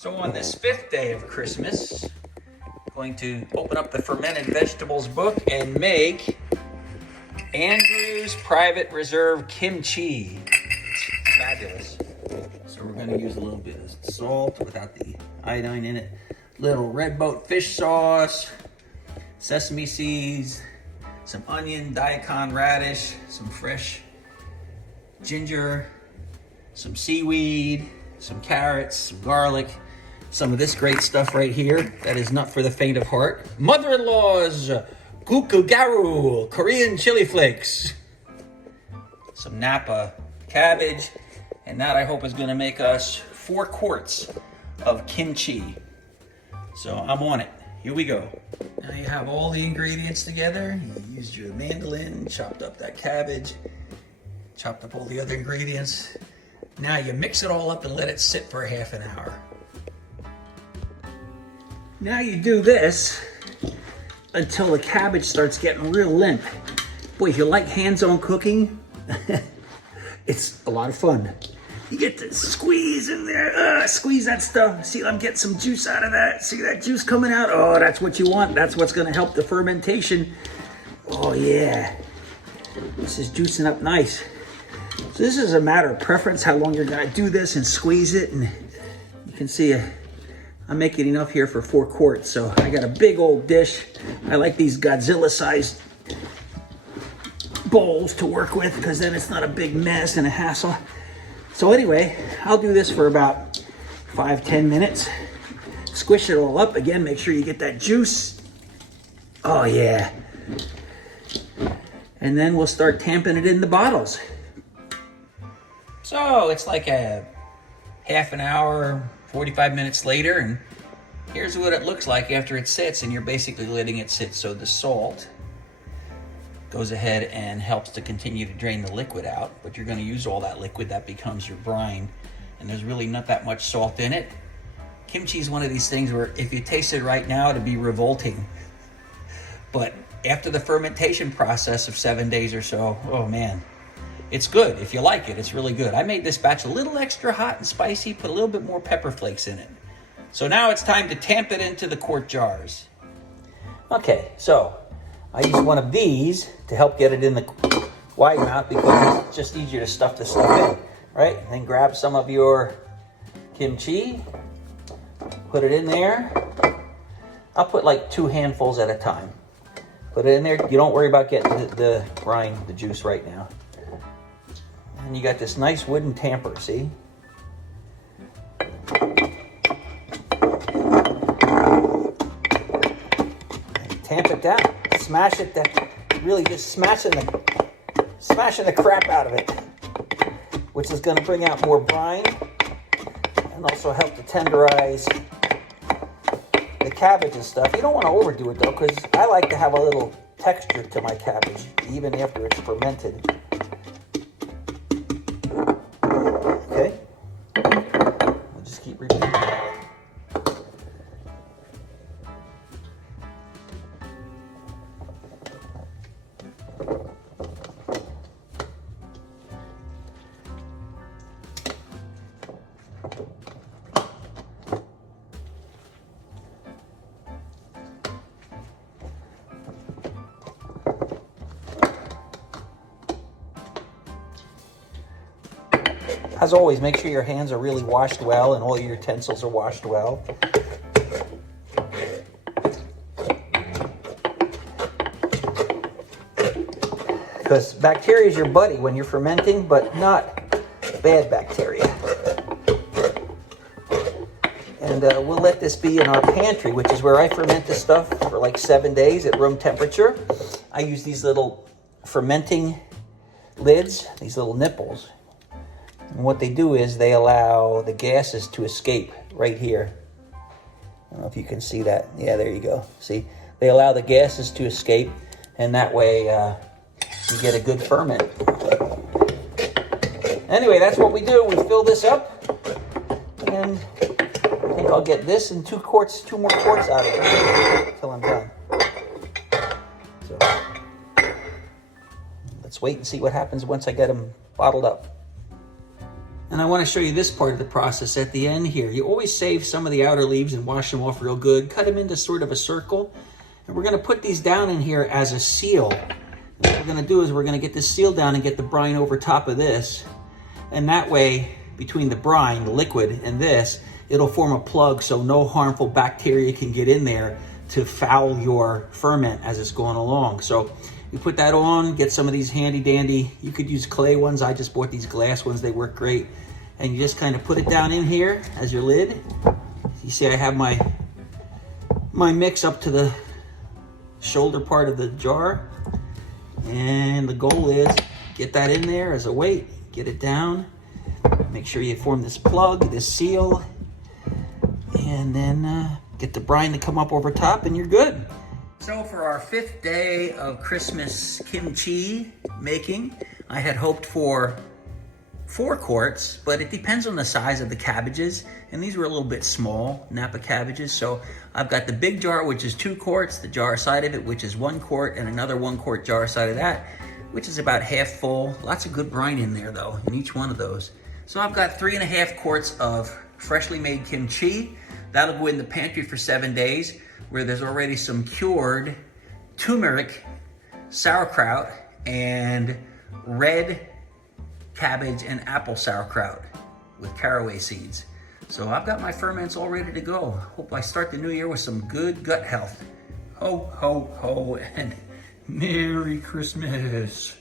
So on this 5th day of Christmas, I'm going to open up the fermented vegetables book and make Andrew's Private Reserve Kimchi. It's fabulous. So we're going to use a little bit of salt without the iodine in it, little red boat fish sauce, sesame seeds, some onion, daikon radish, some fresh ginger, some seaweed, some carrots, some garlic, some of this great stuff right here that is not for the faint of heart. Mother-in-law's gukugaru Korean chili flakes, some Napa cabbage, and that I hope is going to make us 4 quarts of kimchi. So I'm on it. Here we go. Now you have all the ingredients together. You used your mandolin, chopped up that cabbage, chopped up all the other ingredients. Now you mix it all up and let it sit for a half an hour. Now you do this until the cabbage starts getting real limp. Boy, if you like hands-on cooking, it's a lot of fun. You get to squeeze in there, squeeze that stuff. See, I'm getting some juice out of that. See that juice coming out? Oh, that's what you want. That's what's gonna help the fermentation. Oh yeah, this is juicing up nice. So this is a matter of preference, how long you're gonna do this and squeeze it. And you can see I'm making enough here for 4 quarts. So I got a big old dish. I like these Godzilla-sized bowls to work with because then it's not a big mess and a hassle. So anyway, I'll do this for about 5-10 minutes. Squish it all up. Again, make sure you get that juice. Oh yeah. And then we'll start tamping it in the bottles. So it's like a half an hour, 45 minutes later, and here's what it looks like after it sits, and you're basically letting it sit so the salt goes ahead and helps to continue to drain the liquid out, but you're going to use all that liquid, that becomes your brine, and there's really not that much salt in it. Kimchi is one of these things where if you taste it right now, it'd be revolting, but after the fermentation process of 7 days or so, oh man, it's good. If you like it, it's really good. I made this batch a little extra hot and spicy, put a little bit more pepper flakes in it. So now it's time to tamp it into the quart jars. Okay, so I use one of these to help get it in the wide mouth because it's just easier to stuff this stuff in, right? And then grab some of your kimchi, put it in there. I'll put like 2 handfuls at a time. Put it in there. You don't worry about getting the brine, the juice right now. And you got this nice wooden tamper, see? Tamp it down, smash it down. Really just smashing the crap out of it, which is gonna bring out more brine and also help to tenderize the cabbage and stuff. You don't wanna overdo it though, because I like to have a little texture to my cabbage, even after it's fermented. Okay, we'll just keep repeating that. As always, make sure your hands are really washed well and all your utensils are washed well. Because bacteria is your buddy when you're fermenting, but not bad bacteria. And we'll let this be in our pantry, which is where I ferment this stuff for like 7 days at room temperature. I use these little fermenting lids, these little nipples. And what they do is they allow the gases to escape right here. I don't know if you can see that. Yeah, there you go. See, they allow the gases to escape, and that way you get a good ferment. Anyway, that's what we do. We fill this up, and I think I'll get this and 2 more quarts out of it until I'm done. So let's wait and see what happens once I get them bottled up. And I want to show you this part of the process at the end here. You always save some of the outer leaves and wash them off real good. Cut them into sort of a circle. And we're going to put these down in here as a seal. And what we're going to do is we're going to get this seal down and get the brine over top of this. And that way, between the brine, the liquid, and this, it'll form a plug so no harmful bacteria can get in there to foul your ferment as it's going along. So you put that on, get some of these handy dandy, you could use clay ones, I just bought these glass ones, they work great. And you just kind of put it down in here as your lid. You see I have my mix up to the shoulder part of the jar. And the goal is get that in there as a weight, get it down. Make sure you form this plug, this seal, and then get the brine to come up over top and you're good. So for our 5th day of Christmas kimchi making, I had hoped for 4 quarts, but it depends on the size of the cabbages, and these were a little bit small, Napa cabbages. So I've got the big jar, which is 2 quarts, the jar side of it, which is 1 quart, and another 1 quart jar side of that, which is about half full. Lots of good brine in there though, in each one of those. So I've got 3.5 quarts of freshly made kimchi. That'll go in the pantry for 7 days, where there's already some cured turmeric, sauerkraut, and red cabbage and apple sauerkraut with caraway seeds. So I've got my ferments all ready to go. Hope I start the new year with some good gut health. Ho, ho, ho, and Merry Christmas.